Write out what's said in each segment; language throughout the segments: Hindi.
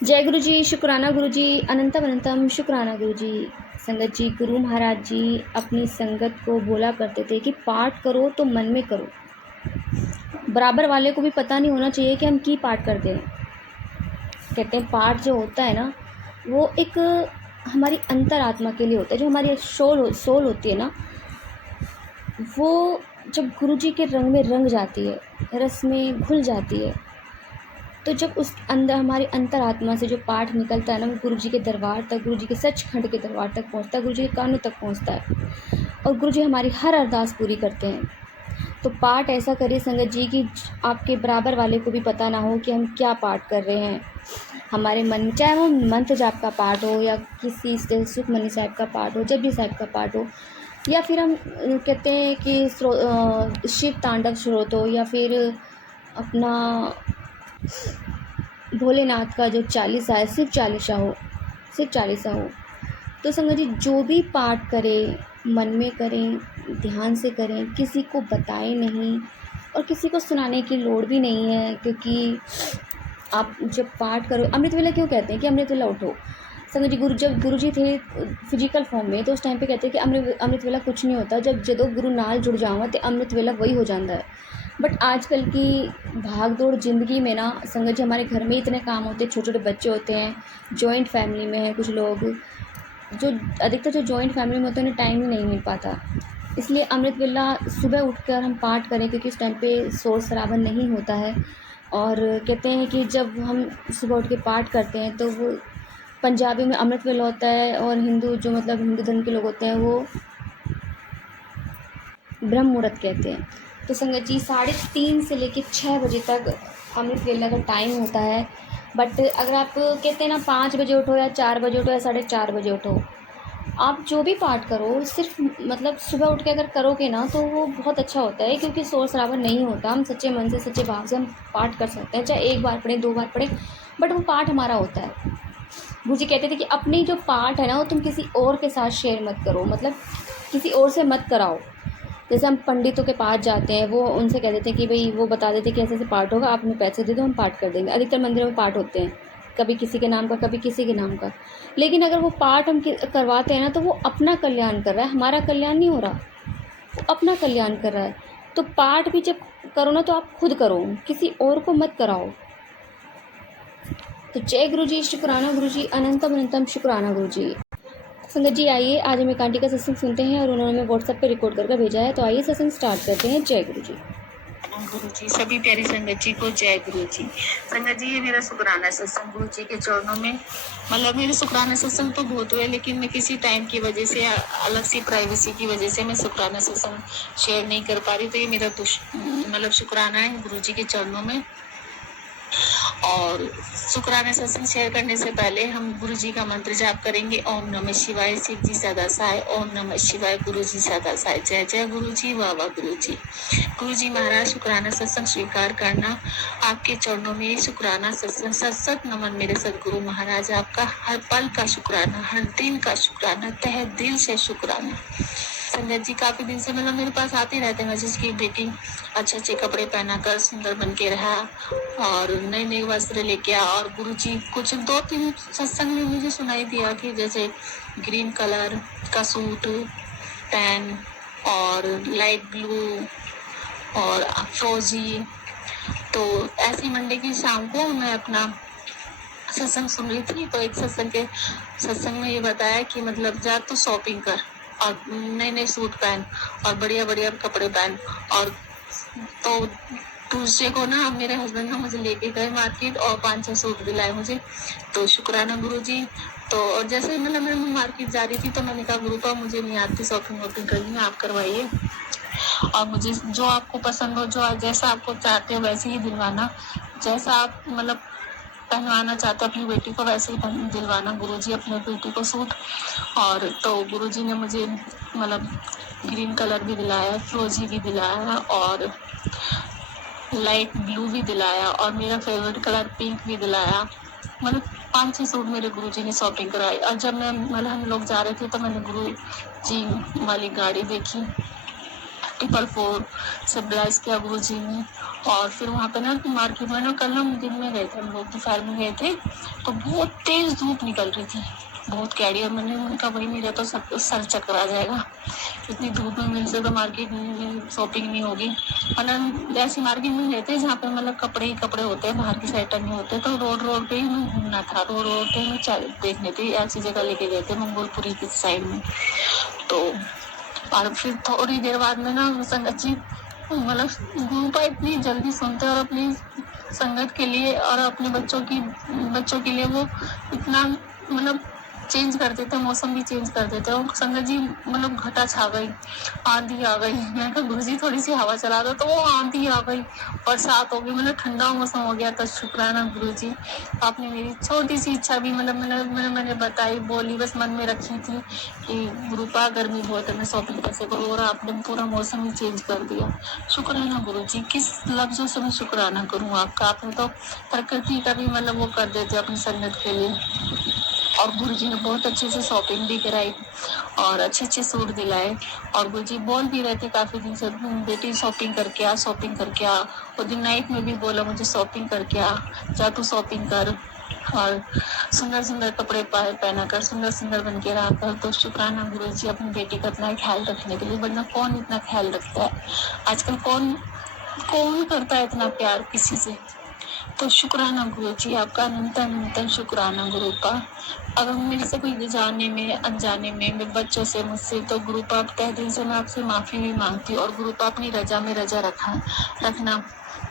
जय गुरु जी, शुक्राना गुरु जी, अनंतम अनंतम शुक्राना गुरु जी। संगत जी, गुरु महाराज जी अपनी संगत को बोला करते थे कि पाठ करो तो मन में करो। बराबर वाले को भी पता नहीं होना चाहिए कि हम की पाठ करते हैं। कहते हैं पाठ जो होता है ना, वो एक हमारी अंतरात्मा के लिए होता है। जो हमारी सोल होती है ना, वो जब गुरु जी के रंग में रंग जाती है, रस में घुल जाती है, तो जब उस अंदर हमारी अंतरात्मा से जो पाठ निकलता है ना, वो गुरु जी के दरबार तक, गुरु जी के सचखंड के दरबार तक पहुंचता है, गुरु जी के कानों तक पहुंचता है और गुरु जी हमारी हर अरदास पूरी करते हैं। तो पाठ ऐसा करिए संगत जी कि आपके बराबर वाले को भी पता ना हो कि हम क्या पाठ कर रहे हैं। हमारे मन में, चाहे वो मंत्र जाप का पाठ हो या किसी से सुखमनी साहिब का पाठ हो, जपजी साहिब का पाठ हो, या फिर हम कहते हैं कि शिव तांडव स्रोत हो, या फिर अपना भोलेनाथ का जो चालीसा है, शिव चालीसा हो। तो संगत जी जो भी पाठ करें, मन में करें, ध्यान से करें, किसी को बताएं नहीं और किसी को सुनाने की लोड़ भी नहीं है। क्योंकि आप जब पाठ करो, अमृत वेला क्यों कहते हैं कि अमृत वेला उठो। संगत जी, जब गुरु जी थे फिजिकल फॉर्म में, तो उस टाइम पे कहते हैं कि अमृत वेला कुछ नहीं होता, जब जदों गुरु नाल जुड़ जावा तो अमृत वेला वही हो जाता है। बट आजकल की भाग दौड़ ज़िंदगी में ना संगत जी, हमारे घर में इतने काम होते हैं, छोटे छोटे बच्चे होते हैं, जॉइंट फैमिली में है कुछ लोग, जो अधिकतर जो जॉइंट फैमिली में होते हैं उन्हें टाइम ही नहीं मिल पाता। इसलिए अमृत वेला सुबह उठकर हम पाठ करें, क्योंकि उस टाइम पे शोर शराबा नहीं होता है। और कहते हैं कि जब हम सुबह उठ के पाठ करते हैं तो वो पंजाबी में अमृत वेला होता है, और हिंदू जो मतलब हिंदू धर्म के लोग होते हैं वो ब्रह्म मुहूर्त कहते हैं। तो संगत जी 3:30 से लेकर 6 बजे तक अमृत वेला का टाइम होता है। बट अगर आप कहते हैं ना 5 बजे उठो या 4 बजे उठो या 4:30 बजे उठो, आप जो भी पाठ करो सिर्फ मतलब सुबह उठ के अगर करोगे ना तो वो बहुत अच्छा होता है, क्योंकि शोर शराबा नहीं होता। हम सच्चे मन से, सच्चे भाव से हम पाठ कर सकते हैं, चाहे एक बार पढ़ें, 2 बार पढ़ें, बट वो पाठ हमारा होता है। गुरु जी कहते थे कि अपनी जो पाठ है ना, वो तुम किसी और के साथ शेयर मत करो, मतलब किसी और से मत कराओ। जैसे हम पंडितों के पास जाते हैं, वो उनसे कह देते हैं कि भाई, वो बता देते हैं कि ऐसे ऐसे पाठ होगा, आप हमें पैसे दे दो, हम पाठ कर देंगे। अधिकतर मंदिरों में पाठ होते हैं, कभी किसी के नाम का, कभी किसी के नाम का। लेकिन अगर वो पाठ हम करवाते हैं ना, तो वो अपना कल्याण कर रहा है, हमारा कल्याण नहीं हो रहा, वो अपना कल्याण कर रहा है। तो पाठ भी जब करो ना, तो आप खुद करो, किसी और को मत कराओ। तो जय गुरु जी, शुक्राना गुरु जी, अनंतम अनंतम शुक्राना गुरु जी। संगत जी आइए, आज हम एक आंटी का सत्संग सुनते हैं और उन्होंने हमें व्हाट्सएप पे रिकॉर्ड करके भेजा है। तो आइए सत्संग स्टार्ट करते हैं। जय गुरु जी। गुरु जी, सभी प्यारी संगत जी को जय गुरु जी। संगत जी, ये मेरा शुक्राना सत्संग गुरु जी के चरणों में, मतलब मेरे शुक्राना सत्संग तो बहुत हुए, लेकिन मैं किसी टाइम की वजह से, अलग सी प्राइवेसी की वजह से मैं शुक्राना सत्संग शेयर नहीं कर पा रही। तो ये मेरा मतलब शुक्राना है गुरु जी के चरणों में। और शुक्राना सत्संग शेयर करने से पहले हम गुरु जी का मंत्र जाप करेंगे। ओम नमः शिवाय, शिव जी सदा सहाय। ओम नमः शिवाय, गुरु जी सदा सहाय। जय जय गुरु जी, वाह वाह गुरु जी। गुरु जी महाराज, शुक्राना सत्संग स्वीकार करना, आपके चरणों में शुक्राना सत्संग, सत नमन मेरे सदगुरु महाराज। आपका हर पल का शुक्राना, हर दिन का शुक्राना, तहे दिल से शुक्राना। संगत जी काफी दिन से मतलब मेरे पास आते रहते हैं मैसेज की, बेटी अच्छे अच्छे कपड़े पहना कर सुंदर बन के रहा और नए नए वस्त्र लेके आ। और गुरु जी कुछ 2-3 सत्संग में मुझे सुनाई दिया कि जैसे ग्रीन कलर का सूट पहन और लाइट ब्लू और फ्रोजी। तो ऐसी मंडे की शाम को मैं अपना सत्संग सुन रही थी, तो एक सत्संग में ये बताया कि मतलब जा तो शॉपिंग कर और नए नए सूट पहन और बढ़िया बढ़िया कपड़े पहन। और तो ट्यूसडे को ना मेरे हस्बैंड ना मुझे लेके गए मार्केट और 5-6 सूट दिलाए मुझे। तो शुक्राना गुरु जी। तो और जैसे मतलब मैं मार्केट जा रही थी तो मैंने कहा गुरु को मुझे नहीं आती शॉपिंग वॉपिंग करनी, आप करवाइए और मुझे जो आपको पसंद हो, जो जैसा आपको चाहते हो वैसे ही दिलवाना, जैसा आप मतलब पहनवाना चाहते हो अपनी बेटी को वैसे ही दिलवाना गुरुजी अपने बेटी को सूट। और तो गुरुजी ने मुझे मतलब ग्रीन कलर भी दिलाया, फ्रोजी भी दिलाया और लाइट ब्लू भी दिलाया और मेरा फेवरेट कलर पिंक भी दिलाया। मतलब 5-6 सूट मेरे गुरुजी ने शॉपिंग कराई। और जब मैं मतलब हम लोग जा रहे थे तो मैंने गुरु जी वाली गाड़ी देखी 444 से ब्लेस किया गुरु जी ने। और फिर वहाँ पे ना मार्केट में ना, कल हम दिन में गए थे, हम लोग दोपहर में गए थे, तो बहुत तेज धूप निकल रही थी, बहुत कैडी, और मैंने उनका वही नहीं रहता सब सर चक्कर आ जाएगा, इतनी धूप में मेरे से तो मार्केट में शॉपिंग नहीं होगी। वरना ऐसी मार्केट में गए थे जहाँ पे मतलब कपड़े ही कपड़े होते हैं, बाहर की साइड टंगे होते हैं, तो रोड पे ही हमें घूमना था, रोड पे हमें देखने थे, ऐसी जगह लेके गए थे मंगोलपुरी की साइड में। तो और फिर थोड़ी देर बाद में ना संगत जी मतलब गुरुपा इतनी जल्दी सुनते और अपनी संगत के लिए और अपने बच्चों के लिए वो इतना मतलब चेंज कर देते, मौसम भी चेंज कर देते। और संगत जी मतलब घटा छा गई, आंधी आ गई, मैं कहा गुरु जी थोड़ी सी हवा चला दो, तो वो आंधी आ गई, बरसात हो गई, मतलब ठंडा मौसम हो गया। तो शुक्राना गुरु जी, आपने मेरी छोटी सी इच्छा भी मतलब मैंने बताई, बोली, बस मन में रखी थी कि गुरुपा गर्मी बहुत है, मैं शॉपिंग कैसे करूँ, और आपने पूरा मौसम ही चेंज कर दिया। शुक्राना गुरु जी, किस लफ्जों से मैं शुक्राना करूँ आपका, आपने तो प्रकृति का भी मतलब वो कर देते अपनी संगत के लिए। और गुरु जी ने बहुत अच्छे से शॉपिंग भी कराई और अच्छे सूट दिलाए। और गुरु जी बोल भी रहे थे काफी दिन से, बेटी शॉपिंग करके आ, शॉपिंग करके आ। और दिन नाइट में भी बोला मुझे शॉपिंग करके आ, जा तू शॉपिंग कर, और सुंदर सुंदर कपड़े पहना कर, सुंदर सुंदर बन के रहा कर। तो शुक्राना गुरु जी अपनी बेटी का इतना ख्याल रखने के लिए, वरना कौन इतना ख्याल रखता है आजकल, कौन करता है इतना प्यार किसी से। तो शुक्राना गुरु जी, आपका अनंतन शुक्राना गुरुपा। अगर मेरे से कोई जाने में अनजाने में मेरे बच्चों से मुझसे, तो गुरुपा तहे दिल से मैं आपसे माफी भी मांगती हूँ। और गुरुपा अपनी रजा में रजा रखना,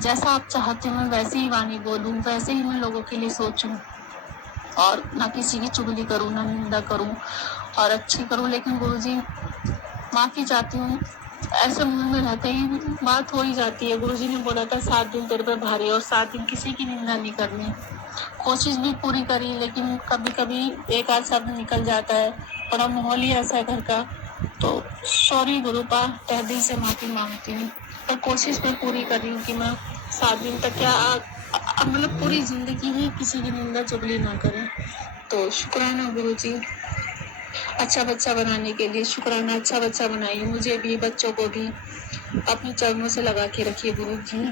जैसा आप चाहते हो मैं वैसे ही वाणी बोलूँ, वैसे ही मैं लोगों के लिए सोचूं, और ना किसी की चुगली करूँ, ना निंदा करूँ, और अच्छी करूँ। लेकिन गुरुजी माफी चाहती हूँ, ऐसे मन में रहते ही बात हो ही जाती है। गुरुजी ने बोला था 7 दिन तेरे पे भारी, और 7 दिन किसी की निंदा नहीं करनी। कोशिश भी पूरी करी, लेकिन कभी कभी एक आध शब्द निकल जाता है, बड़ा माहौल ही ऐसा है घर का। तो सॉरी गुरुपा, तहे दिल से माफी मांगती हूँ, और कोशिश मैं पूरी कर रही हूँ कि मैं 7 दिन तक क्या मतलब पूरी जिंदगी ही किसी की निंदा चुगली ना करें। तो शुक्राना गुरुजी, अच्छा बच्चा बनाने के लिए शुक्राना, अच्छा बच्चा बनाइए, मुझे भी, बच्चों को भी अपने चरणों से लगा के रखिए गुरु जी।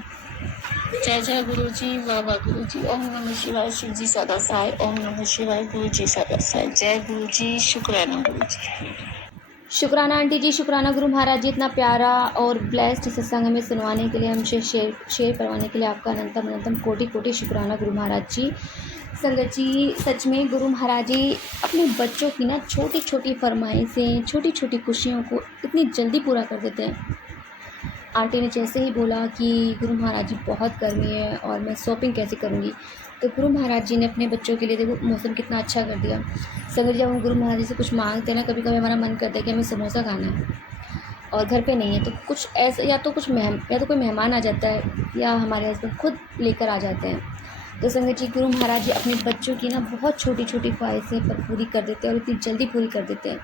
जय जय गुरु जी, वाह वाह गुरु जी। ओम नमः शिवाय, शिव जी सदा सहाय। ओम नमः शिवाय, गुरु जी सदा सहाय। जय गुरु जी, शुक्राना गुरु जी। शुक्राना आंटी जी, शुक्राना गुरु महाराज जी, इतना प्यारा और ब्लेस्ड सत्संग हमें सुनवाने के लिए, हमसे शेयर करवाने के लिए आपका अनंतम कोटि कोटि शुक्राना गुरु महाराज जी। संगत जी, सच में गुरु महाराज जी अपने बच्चों की ना छोटी छोटी फरमाइशें, छोटी छोटी खुशियों को इतनी जल्दी पूरा कर देते हैं। आंटी ने जैसे ही बोला कि गुरु महाराज जी बहुत गर्मी है और मैं शॉपिंग कैसे करूँगी, तो गुरु महाराज जी ने अपने बच्चों के लिए, देखो मौसम कितना अच्छा कर दिया। संगत जी, जब हम गुरु महाराज जी से कुछ मांगते हैं ना, कभी कभी हमारा मन करता है कि हमें समोसा खाना है और घर पे नहीं है, तो कुछ ऐसा, या तो कोई मेहमान आ जाता है, या हमारे हस्बैंड खुद लेकर आ जाते हैं। तो संगत जी, गुरु महाराज जी अपने बच्चों की ना बहुत छोटी छोटी ख्वाहिशें पर पूरी कर देते हैं, और इतनी जल्दी पूरी कर देते हैं।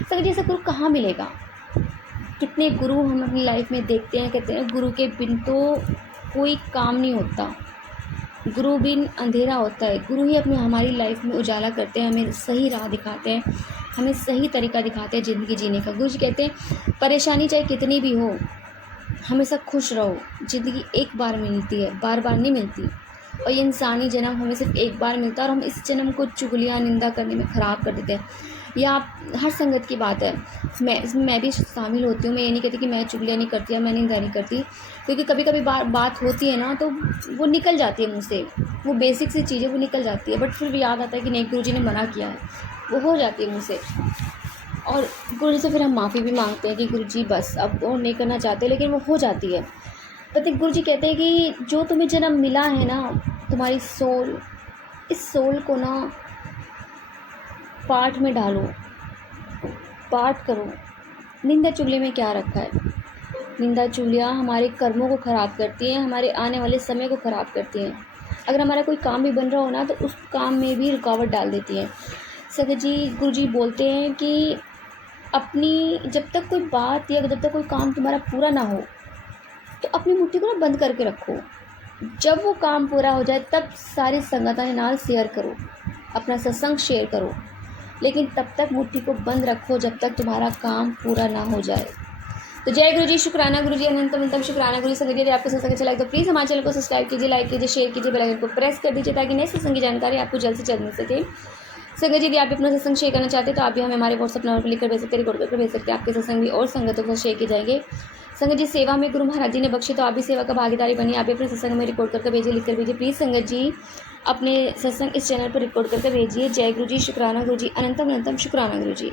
संगत जी, ऐसा गुरु कहाँ मिलेगा? कितने गुरु हम अपनी लाइफ में देखते हैं, कहते हैं गुरु के बिन तो कोई काम नहीं होता, गुरु बिन अंधेरा होता है। गुरु ही अपनी हमारी लाइफ में उजाला करते हैं, हमें सही राह दिखाते हैं, हमें सही तरीका दिखाते हैं ज़िंदगी जीने का। गुरु जी कहते हैं परेशानी चाहे कितनी भी हो, हमेशा खुश रहो, ज़िंदगी एक बार मिलती है, बार बार नहीं मिलती, और ये इंसानी जन्म हमें सिर्फ एक बार मिलता है, और हम इस जन्म को चुगलियाँ निंदा करने में ख़राब कर देते हैं। या हर संगत की बात है, मैं भी शामिल होती हूँ। मैं ये नहीं कहती कि मैं चुगलियाँ नहीं करती या मैं निंदा नहीं करती, क्योंकि कभी कभी बात होती है ना, तो वो निकल जाती है मुँह से, वो बेसिक सी चीज़ें वो निकल जाती है, बट फिर भी याद आता है कि नहीं, गुरु जी ने मना किया है, वो हो जाती है मुँह से। और गुरु जी से फिर हम माफ़ी भी मांगते हैं कि गुरु जी बस अब वो नहीं करना चाहते, लेकिन वो हो जाती है। पता गुरु जी कहते हैं कि जो तुम्हें जन्म मिला है ना, तुम्हारी सोल, इस सोल को ना पाठ में डालो, पाठ करो। निंदा चुगली में क्या रखा है? निंदा चुगलियाँ हमारे कर्मों को ख़राब करती हैं, हमारे आने वाले समय को ख़राब करती हैं। अगर हमारा कोई काम भी बन रहा हो ना, तो उस काम में भी रुकावट डाल देती हैं। संगत जी, गुरु जी बोलते हैं कि अपनी जब तक कोई बात या जब तक कोई काम तुम्हारा पूरा ना हो, तो अपनी मुट्ठी को ना बंद करके रखो। जब वो काम पूरा हो जाए, तब सारी संगताएं नाल शेयर करो, अपना सत्संग शेयर करो, लेकिन तब तक मुट्ठी को बंद रखो जब तक तुम्हारा काम पूरा ना हो जाए। तो जय गुरु जी, शुक्राना गुरु जी, अनंतम अनंतम शुक्राना गुरु जी। संगत जी, यदि आपको सत्संग अच्छा लगे तो प्लीज़ हमारे चैनल को सब्सक्राइब कीजिए, लाइक कीजिए, शेयर कीजिए, बेल आइकन को प्रेस कर दीजिए ताकि नए सत्संग की जानकारी आपको जल्द से जल्द मिल सके। संगत जी, यदि आप अपना सत्संग शेयर करना चाहते हैं तो आप भी हमें हमारे व्हाट्सअप नंबर पर लिखकर भेज सकते हैं, रिकॉर्ड करके भेज सकते हैं। आपके सत्संग भी और संगतों को शेयर किए जाएंगे। संगत जी, सेवा में गुरु महाराज जी ने बख्शी तो आप भी सेवा का भागीदारी बनिए। आप भी अपने सत्संग में रिकॉर्ड करके भेजिए, लिखकर भेजिए। प्लीज़ संगत जी, अपने सत्संग इस चैनल पर रिकॉर्ड करके भेजिए। जय गुरु जी, शुक्राना गुरु जी, अनंतम अनंतम शुक्राना गुरु जी।